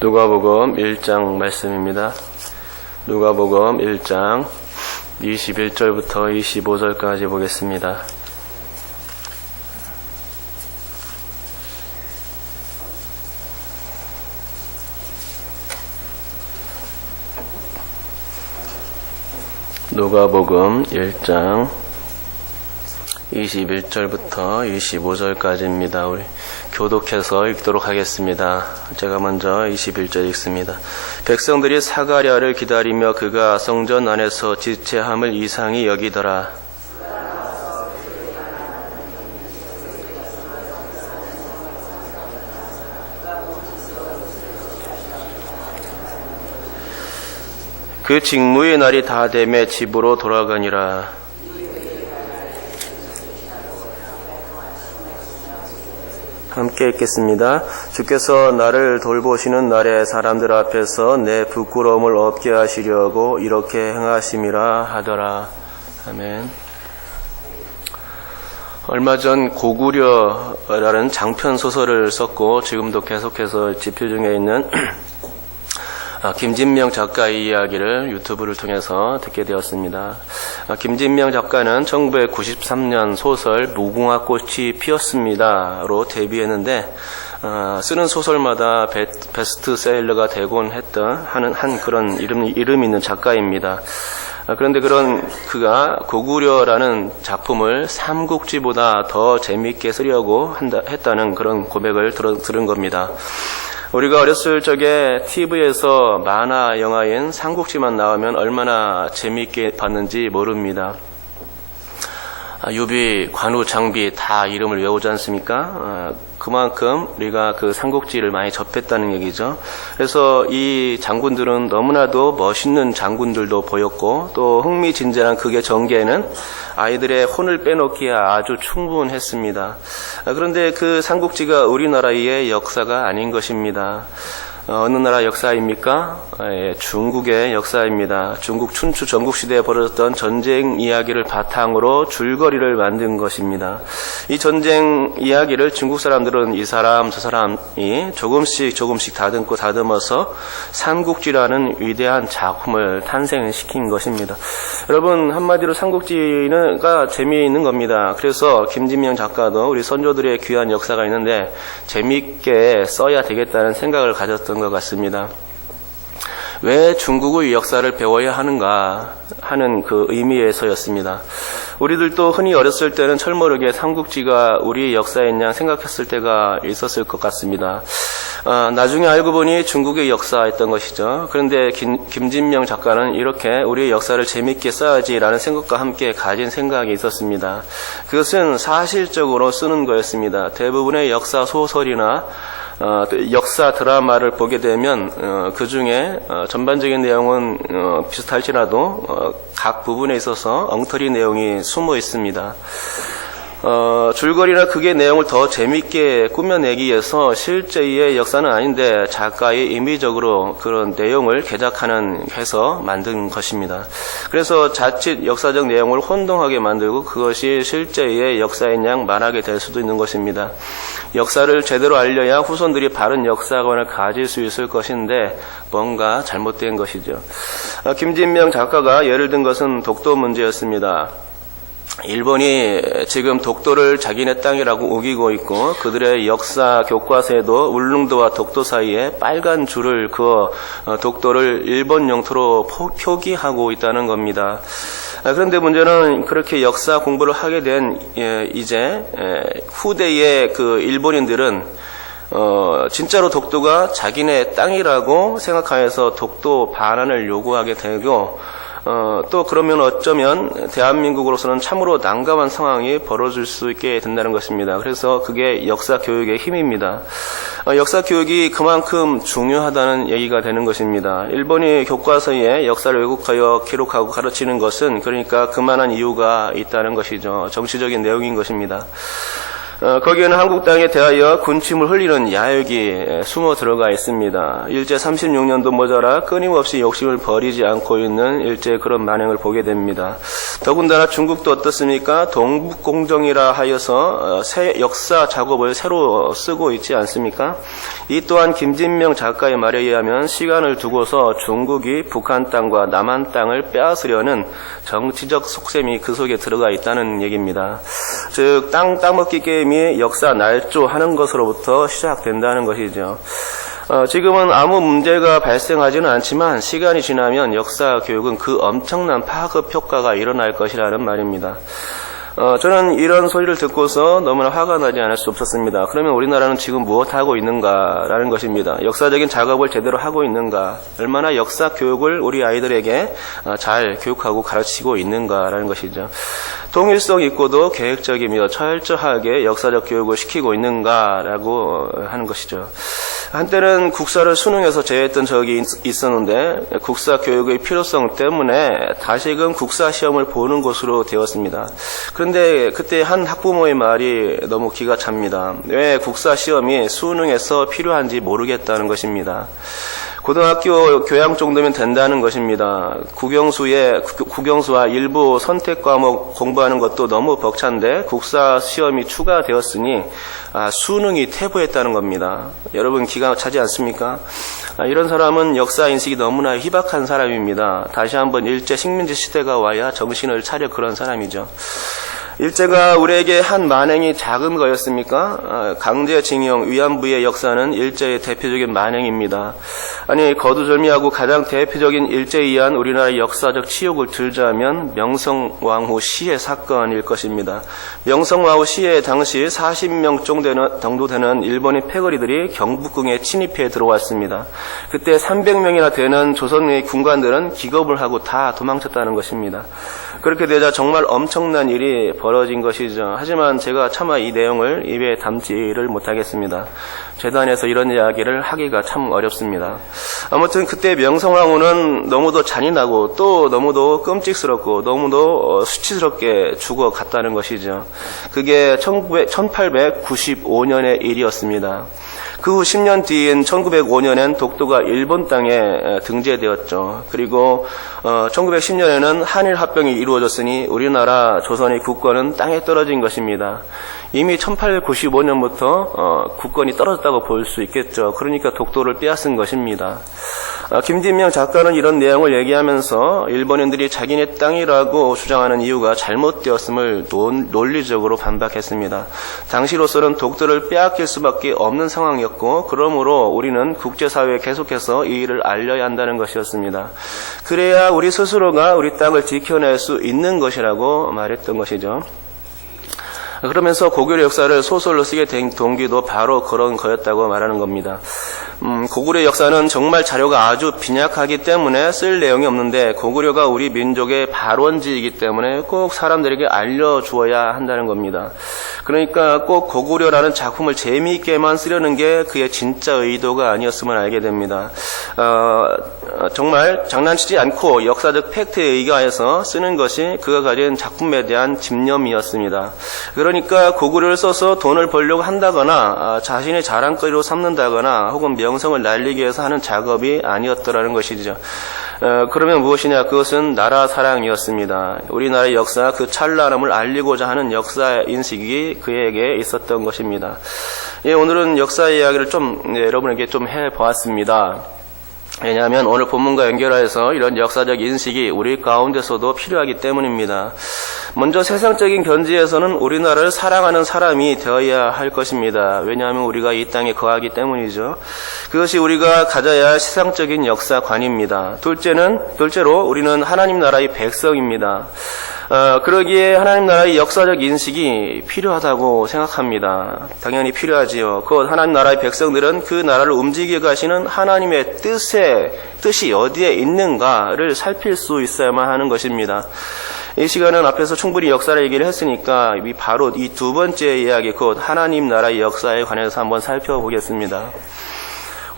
누가복음 1장 말씀입니다. 누가복음 1장 21절부터 25절까지 보겠습니다. 누가복음 1장 21절부터 25절까지입니다. 우리 교독해서 읽도록 하겠습니다. 제가 먼저 21절 읽습니다. 백성들이 사가랴를 기다리며 그가 성전 안에서 지체함을 이상히 여기더라. 그 직무의 날이 다 되매 집으로 돌아가니라. 함께 읽겠습니다. 주께서 나를 돌보시는 날에 사람들 앞에서 내 부끄러움을 없게 하시려고 이렇게 행하심이라 하더라. 아멘. 얼마 전 고구려라는 장편 소설을 썼고 지금도 계속해서 집필 중에 있는 김진명 작가의 이야기를 유튜브를 통해서 듣게 되었습니다. 김진명 작가는 1993년 소설 무궁화 꽃이 피었습니다로 데뷔했는데 쓰는 소설마다 베스트셀러가 되곤 하는 그런 이름 있는 작가입니다. 그런데 그가 고구려라는 작품을 삼국지보다 더 재미있게 쓰려고 했다는 그런 고백을 들은 겁니다. 우리가 어렸을 적에 TV에서 만화 영화인 삼국지만 나오면 얼마나 재미있게 봤는지 모릅니다. 유비, 관우, 장비 다 이름을 외우지 않습니까? 그만큼 우리가 그 삼국지를 많이 접했다는 얘기죠. 그래서 이 장군들은 너무나도 멋있는 장군들도 보였고 또 흥미진진한 극의 전개에는 아이들의 혼을 빼놓기에 아주 충분했습니다. 그런데 그 삼국지가 우리나라의 역사가 아닌 것입니다. 어느 나라 역사입니까? 중국의 역사입니다. 중국 춘추 전국시대에 벌어졌던 전쟁 이야기를 바탕으로 줄거리를 만든 것입니다. 이 전쟁 이야기를 중국 사람들은 이 사람 저 사람이 조금씩 다듬어서 삼국지라는 위대한 작품을 탄생시킨 것입니다. 여러분, 한마디로 삼국지가 재미있는 겁니다. 그래서 김진명 작가도 우리 선조들의 귀한 역사가 있는데 재미있게 써야 되겠다는 생각을 가졌던 것 같습니다. 왜 중국의 역사를 배워야 하는가 하는 그 의미에서였습니다. 우리들도 흔히 어렸을 때는 철모르게 삼국지가 우리 역사인 양 생각했을 때가 있었을 것 같습니다. 나중에 알고 보니 중국의 역사였던 것이죠. 그런데 김진명 작가는 이렇게 우리의 역사를 재밌게 써야지라는 생각과 함께 가진 생각이 있었습니다. 그것은 사실적으로 쓰는 거였습니다. 대부분의 역사 소설이나 역사 드라마를 보게 되면 그 중에 전반적인 내용은 비슷할지라도 각 부분에 있어서 엉터리 내용이 숨어 있습니다. 줄거리나 극의 내용을 더 재밌게 꾸며내기 위해서 실제의 역사는 아닌데 작가의 임의적으로 그런 내용을 해서 만든 것입니다. 그래서 자칫 역사적 내용을 혼동하게 만들고 그것이 실제의 역사인 양 말하게 될 수도 있는 것입니다. 역사를 제대로 알려야 후손들이 바른 역사관을 가질 수 있을 것인데 뭔가 잘못된 것이죠. 김진명 작가가 예를 든 것은 독도 문제였습니다. 일본이 지금 독도를 자기네 땅이라고 우기고 있고 그들의 역사 교과서에도 울릉도와 독도 사이에 빨간 줄을 그어 독도를 일본 영토로 표기하고 있다는 겁니다. 그런데 문제는 그렇게 역사 공부를 하게 된 이제 후대의 그 일본인들은 진짜로 독도가 자기네 땅이라고 생각하여서 독도 반환을 요구하게 되고 또 그러면 어쩌면 대한민국으로서는 참으로 난감한 상황이 벌어질 수 있게 된다는 것입니다. 그래서 그게 역사 교육의 힘입니다. 역사 교육이 그만큼 중요하다는 얘기가 되는 것입니다. 일본이 교과서에 역사를 왜곡하여 기록하고 가르치는 것은 그러니까 그만한 이유가 있다는 것이죠. 정치적인 내용인 것입니다. 거기에는 한국 땅에 대하여 군침을 흘리는 야욕이 숨어 들어가 있습니다. 일제 36년도 모자라 끊임없이 욕심을 버리지 않고 있는 일제의 그런 만행을 보게 됩니다. 더군다나 중국도 어떻습니까? 동북공정이라 하여서 새 역사 작업을 새로 쓰고 있지 않습니까? 이 또한 김진명 작가의 말에 의하면 시간을 두고서 중국이 북한 땅과 남한 땅을 빼앗으려는 정치적 속셈이 그 속에 들어가 있다는 얘기입니다. 즉 땅먹기 게임이 역사 날조하는 것으로부터 시작된다는 것이죠. 지금은 아무 문제가 발생하지는 않지만 시간이 지나면 역사 교육은 그 엄청난 파급 효과가 일어날 것이라는 말입니다. 저는 이런 소리를 듣고서 너무나 화가 나지 않을 수 없었습니다. 그러면 우리나라는 지금 무엇하고 있는가라는 것입니다. 역사적인 작업을 제대로 하고 있는가, 얼마나 역사 교육을 우리 아이들에게 잘 교육하고 가르치고 있는가라는 것이죠. 통일성 있고도 계획적이며 철저하게 역사적 교육을 시키고 있는가라고 하는 것이죠. 한때는 국사를 수능에서 제외했던 적이 있었는데 국사 교육의 필요성 때문에 다시금 국사 시험을 보는 것으로 되었습니다. 그런데 그때 한 학부모의 말이 너무 기가 찹니다. 왜 국사 시험이 수능에서 필요한지 모르겠다는 것입니다. 고등학교 교양 정도면 된다는 것입니다. 국영수와 일부 선택 과목 공부하는 것도 너무 벅찬데 국사 시험이 추가되었으니 수능이 퇴보했다는 겁니다. 여러분 기가 차지 않습니까? 이런 사람은 역사 인식이 너무나 희박한 사람입니다. 다시 한번 일제 식민지 시대가 와야 정신을 차려 그런 사람이죠. 일제가 우리에게 한 만행이 작은 거였습니까? 강제징용, 위안부의 역사는 일제의 대표적인 만행입니다. 아니 거두절미하고 가장 대표적인 일제에 의한 우리나라의 역사적 치욕을 들자면 명성황후 시해 사건일 것입니다. 명성황후 시해 당시 40명 정도 되는 일본인 패거리들이 경북궁에 침입해 들어왔습니다. 그때 300명이나 되는 조선의 군관들은 기겁을 하고 다 도망쳤다는 것입니다. 그렇게 되자 정말 엄청난 일이 벌어진 것이죠. 하지만 제가 차마 이 내용을 입에 담지를 못하겠습니다. 재단에서 이런 이야기를 하기가 참 어렵습니다. 아무튼 그때 명성황후는 너무도 잔인하고 또 너무도 끔찍스럽고 너무도 수치스럽게 죽어갔다는 것이죠. 그게 1895년의 일이었습니다. 그 후 10년 뒤인 1905년엔 독도가 일본 땅에 등재되었죠. 그리고 1910년에는 한일 합병이 이루어졌으니 우리나라 조선의 국권은 땅에 떨어진 것입니다. 이미 1895년부터 국권이 떨어졌다고 볼 수 있겠죠. 그러니까 독도를 빼앗은 것입니다. 김진명 작가는 이런 내용을 얘기하면서 일본인들이 자기네 땅이라고 주장하는 이유가 잘못되었음을 논리적으로 반박했습니다. 당시로서는 독도를 빼앗길 수밖에 없는 상황이었고 그러므로 우리는 국제사회에 계속해서 이 일을 알려야 한다는 것이었습니다. 그래야 우리 스스로가 우리 땅을 지켜낼 수 있는 것이라고 말했던 것이죠. 그러면서 고구려 역사를 소설로 쓰게 된 동기도 바로 그런 거였다고 말하는 겁니다. 고구려 역사는 정말 자료가 아주 빈약하기 때문에 쓸 내용이 없는데 고구려가 우리 민족의 발원지이기 때문에 꼭 사람들에게 알려주어야 한다는 겁니다. 그러니까 꼭 고구려라는 작품을 재미있게만 쓰려는 게 그의 진짜 의도가 아니었음을 알게 됩니다. 정말 장난치지 않고 역사적 팩트에 의거해서 쓰는 것이 그가 가진 작품에 대한 집념이었습니다. 그러니까 고구려를 써서 돈을 벌려고 한다거나 자신의 자랑거리로 삼는다거나 혹은 명성을 날리기 위해서 하는 작업이 아니었더라는 것이죠. 그러면 무엇이냐? 그것은 나라 사랑이었습니다. 우리나라의 역사, 그 찬란함을 알리고자 하는 역사 인식이 그에게 있었던 것입니다. 오늘은 역사 이야기를 여러분에게 좀 해보았습니다. 왜냐하면 오늘 본문과 연결해서 이런 역사적 인식이 우리 가운데서도 필요하기 때문입니다. 먼저 세상적인 견지에서는 우리나라를 사랑하는 사람이 되어야 할 것입니다. 왜냐하면 우리가 이 땅에 거하기 때문이죠. 그것이 우리가 가져야 할 세상적인 역사관입니다. 둘째로 우리는 하나님 나라의 백성입니다. 그러기에 하나님 나라의 역사적 인식이 필요하다고 생각합니다. 당연히 필요하지요. 곧 하나님 나라의 백성들은 그 나라를 움직여 가시는 하나님의 뜻이 어디에 있는가를 살필 수 있어야만 하는 것입니다. 이 시간은 앞에서 충분히 역사를 얘기를 했으니까 바로 이 두 번째 이야기, 곧 하나님 나라의 역사에 관해서 한번 살펴보겠습니다.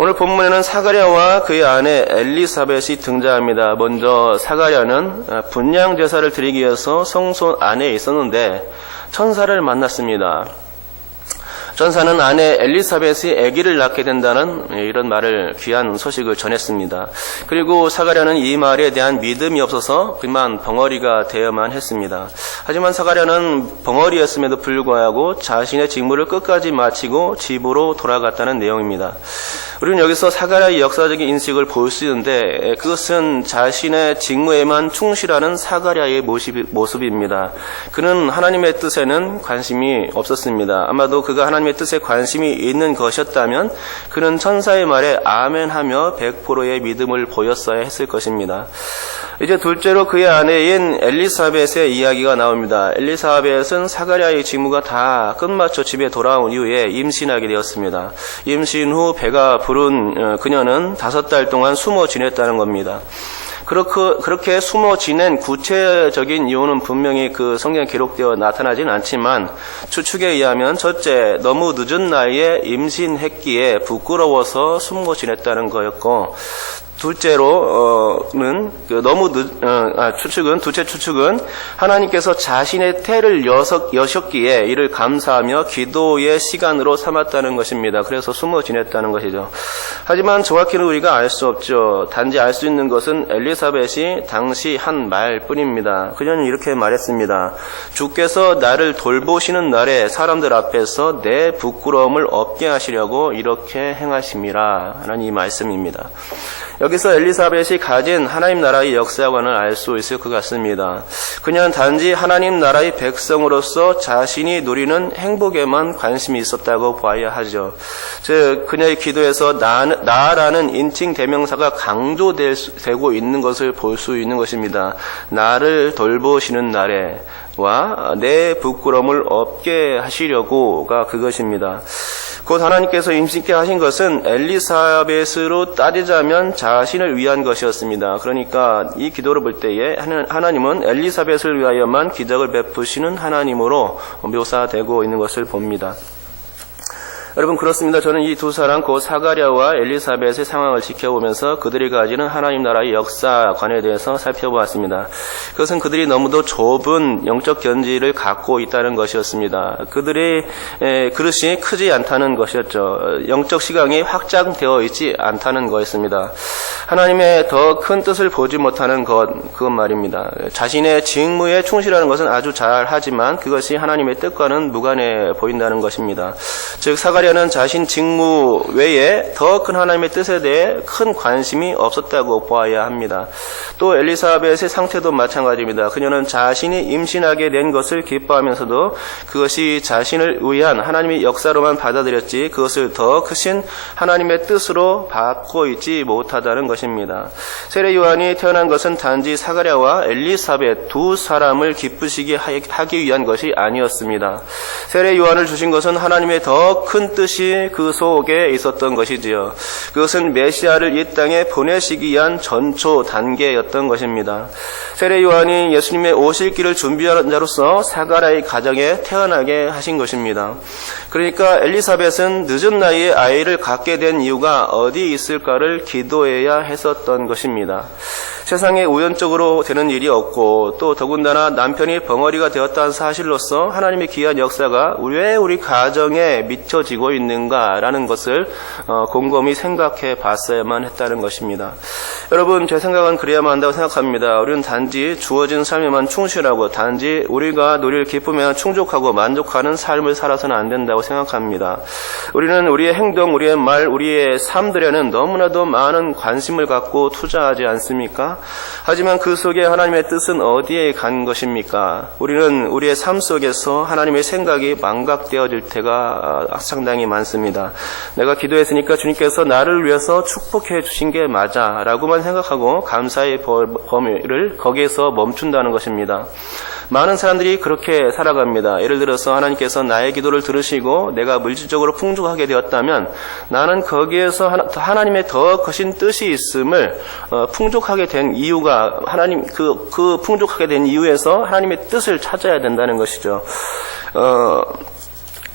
오늘 본문에는 사가랴와 그의 아내 엘리사벳이 등장합니다. 먼저 사가랴는 분향 제사를 드리기 위해서 성소 안에 있었는데 천사를 만났습니다. 전사는 아내 엘리사벳이 아기를 낳게 된다는 이런 말을 귀한 소식을 전했습니다. 그리고 사가랴는 이 말에 대한 믿음이 없어서 그만 벙어리가 되어만 했습니다. 하지만 사가랴는 벙어리였음에도 불구하고 자신의 직무를 끝까지 마치고 집으로 돌아갔다는 내용입니다. 우리는 여기서 사가랴의 역사적인 인식을 볼 수 있는데 그것은 자신의 직무에만 충실하는 사가랴의 모습입니다. 그는 하나님의 뜻에는 관심이 없었습니다. 아마도 그가 하나님의 뜻에 관심이 있는 것이었다면 그는 천사의 말에 아멘하며 100%의 믿음을 보였어야 했을 것입니다. 이제 둘째로 그의 아내인 엘리사벳의 이야기가 나옵니다. 엘리사벳은 사가랴의 직무가 다 끝마쳐 집에 돌아온 이후에 임신하게 되었습니다. 임신 후 배가 부른 그녀는 5달 동안 숨어 지냈다는 겁니다. 그렇게 숨어 지낸 구체적인 이유는 분명히 그 성경에 기록되어 나타나진 않지만 추측에 의하면 첫째, 너무 늦은 나이에 임신했기에 부끄러워서 숨어 지냈다는 거였고, 둘째로는 둘째 추측은 하나님께서 자신의 태를 여셨기에 이를 감사하며 기도의 시간으로 삼았다는 것입니다. 그래서 숨어 지냈다는 것이죠. 하지만 정확히는 우리가 알 수 없죠. 단지 알 수 있는 것은 엘리사벳이 당시 한 말뿐입니다. 그녀는 이렇게 말했습니다. 주께서 나를 돌보시는 날에 사람들 앞에서 내 부끄러움을 없게 하시려고 이렇게 행하심이라 하는 이 말씀입니다. 여기서 엘리사벳이 가진 하나님 나라의 역사관을 알 수 있을 것 같습니다. 그녀는 단지 하나님 나라의 백성으로서 자신이 누리는 행복에만 관심이 있었다고 봐야 하죠. 즉 그녀의 기도에서 나라는 인칭 대명사가 강조되고 있는 것을 볼 수 있는 것입니다. 나를 돌보시는 날에 와 내 부끄러움을 없게 하시려고가 그것입니다. 곧 하나님께서 임신케 하신 것은 엘리사벳으로 따지자면 자신을 위한 것이었습니다. 그러니까 이 기도를 볼 때에 하나님은 엘리사벳을 위하여만 기적을 베푸시는 하나님으로 묘사되고 있는 것을 봅니다. 여러분 그렇습니다. 저는 이 두 사람 곧 사가랴와 엘리사벳의 상황을 지켜보면서 그들이 가지는 하나님 나라의 역사관에 대해서 살펴보았습니다. 그것은 그들이 너무도 좁은 영적 견지를 갖고 있다는 것이었습니다. 그들의 그릇이 크지 않다는 것이었죠. 영적 시각이 확장되어 있지 않다는 것이었습니다. 하나님의 더 큰 뜻을 보지 못하는 그건 말입니다. 자신의 직무에 충실하는 것은 아주 잘하지만 그것이 하나님의 뜻과는 무관해 보인다는 것입니다. 즉 사가랴는 자신 직무 외에 더 큰 하나님의 뜻에 대해 큰 관심이 없었다고 보아야 합니다. 또 엘리사벳의 상태도 마찬가지입니다. 그녀는 자신이 임신하게 된 것을 기뻐하면서도 그것이 자신을 위한 하나님의 역사로만 받아들였지 그것을 더 크신 하나님의 뜻으로 받고 있지 못하다는 것입니다. 세례 요한이 태어난 것은 단지 사가랴와 엘리사벳 두 사람을 기쁘시게 하기 위한 것이 아니었습니다. 세례 요한을 주신 것은 하나님의 더 큰 뜻이 그 속에 있었던 것이지요. 그것은 메시아를 이 땅에 보내시기 위한 전초 단계였던 것입니다. 세례 요한이 예수님의 오실 길을 준비하는 자로서 사가랴의 가정에 태어나게 하신 것입니다. 그러니까 엘리사벳은 늦은 나이에 아이를 갖게 된 이유가 어디 있을까를 기도해야 했었던 것입니다. 세상에 우연적으로 되는 일이 없고 또 더군다나 남편이 벙어리가 되었다는 사실로서 하나님의 귀한 역사가 왜 우리 가정에 미쳐지고 있는가라는 것을 곰곰이 생각해 봤어야만 했다는 것입니다. 여러분 제 생각은 그래야만 한다고 생각합니다. 우리는 단지 주어진 삶에만 충실하고 단지 우리가 누릴 기쁨에만 충족하고 만족하는 삶을 살아서는 안 된다고 생각합니다. 우리는 우리의 행동, 우리의 말, 우리의 삶들에는 너무나도 많은 관심을 갖고 투자하지 않습니까? 하지만 그 속에 하나님의 뜻은 어디에 간 것입니까? 우리는 우리의 삶 속에서 하나님의 생각이 망각되어질 때가 상당히 많습니다. 내가 기도했으니까 주님께서 나를 위해서 축복해 주신 게 맞아 라고만 생각하고 감사의 범위를 거기에서 멈춘다는 것입니다. 많은 사람들이 그렇게 살아갑니다. 예를 들어서 하나님께서 나의 기도를 들으시고 내가 물질적으로 풍족하게 되었다면 나는 거기에서 하나님의 더 크신 뜻이 있음을 풍족하게 된 이유가 하나님 그 풍족하게 된 이유에서 하나님의 뜻을 찾아야 된다는 것이죠.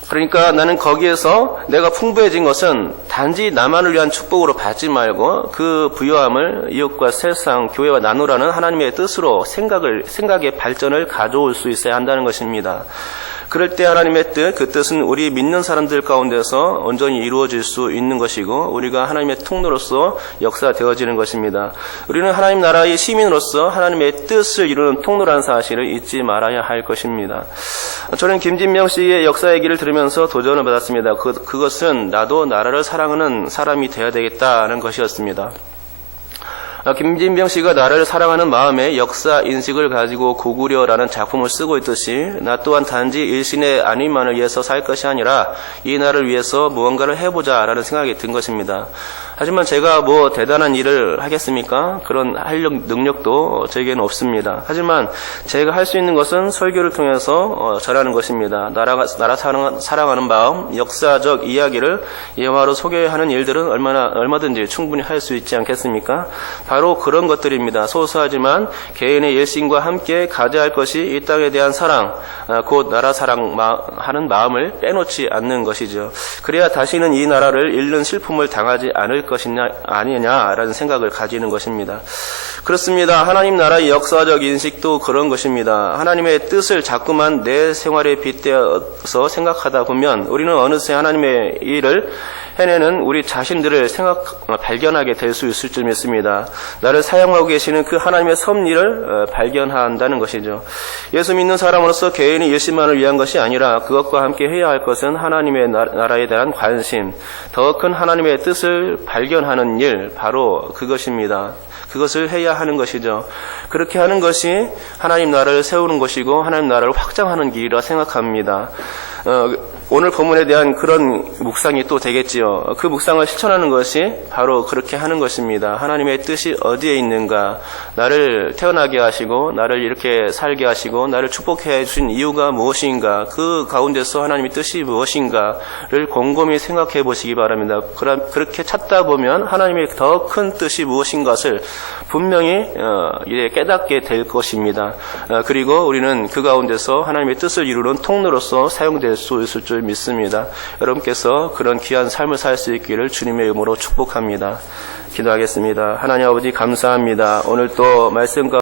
그러니까 나는 거기에서 내가 풍부해진 것은 단지 나만을 위한 축복으로 받지 말고 그 부요함을 이웃과 세상, 교회와 나누라는 하나님의 뜻으로 생각의 발전을 가져올 수 있어야 한다는 것입니다. 그럴 때 하나님의 뜻, 그 뜻은 우리 믿는 사람들 가운데서 온전히 이루어질 수 있는 것이고 우리가 하나님의 통로로서 역사되어지는 것입니다. 우리는 하나님 나라의 시민으로서 하나님의 뜻을 이루는 통로라는 사실을 잊지 말아야 할 것입니다. 저는 김진명 씨의 역사 얘기를 들으면서 도전을 받았습니다. 그것은 나도 나라를 사랑하는 사람이 되어야 되겠다는 것이었습니다. 김진병 씨가 나라를 사랑하는 마음에 역사 인식을 가지고 고구려라는 작품을 쓰고 있듯이 나 또한 단지 일신의 안위만을 위해서 살 것이 아니라 이 나라를 위해서 무언가를 해보자라는 생각이 든 것입니다. 하지만 제가 뭐 대단한 일을 하겠습니까? 그런 능력도 저에게는 없습니다. 하지만 제가 할 수 있는 것은 설교를 통해서 전하는 것입니다. 나라 사랑하는 마음, 역사적 이야기를 예화로 소개하는 일들은 얼마든지 충분히 할 수 있지 않겠습니까? 바로 그런 것들입니다. 소소하지만 개인의 일심과 함께 가져야 할 것이 이 땅에 대한 사랑, 곧 나라 사랑하는 마음을 빼놓지 않는 것이죠. 그래야 다시는 이 나라를 잃는 슬픔을 당하지 않을 것이냐 아니냐라는 생각을 가지는 것입니다. 그렇습니다. 하나님 나라의 역사적 인식도 그런 것입니다. 하나님의 뜻을 자꾸만 내 생활에 빗대어서 생각하다 보면 우리는 어느새 하나님의 일을 해내는 우리 자신들을 발견하게 될 수 있을 줄 믿습니다. 나를 사용하고 계시는 그 하나님의 섭리를 발견한다는 것이죠. 예수 믿는 사람으로서 개인의 일심만을 위한 것이 아니라 그것과 함께 해야 할 것은 하나님의 나라에 대한 관심, 더 큰 하나님의 뜻을 발견하는 일, 바로 그것입니다. 그것을 해야 하는 것이죠. 그렇게 하는 것이 하나님 나라를 세우는 것이고 하나님 나라를 확장하는 길이라 생각합니다. 오늘 본문에 대한 그런 묵상이 또 되겠지요. 그 묵상을 실천하는 것이 바로 그렇게 하는 것입니다. 하나님의 뜻이 어디에 있는가, 나를 태어나게 하시고 나를 이렇게 살게 하시고 나를 축복해 주신 이유가 무엇인가, 그 가운데서 하나님의 뜻이 무엇인가를 곰곰이 생각해 보시기 바랍니다. 그렇게 찾다 보면 하나님의 더 큰 뜻이 무엇인 것을 분명히 깨닫게 될 것입니다. 그리고 우리는 그 가운데서 하나님의 뜻을 이루는 통로로서 사용될 수 있을 줄 믿습니다. 여러분께서 그런 귀한 삶을 살 수 있기를 주님의 이름으로 축복합니다. 기도하겠습니다. 하나님 아버지 감사합니다. 오늘 또 말씀과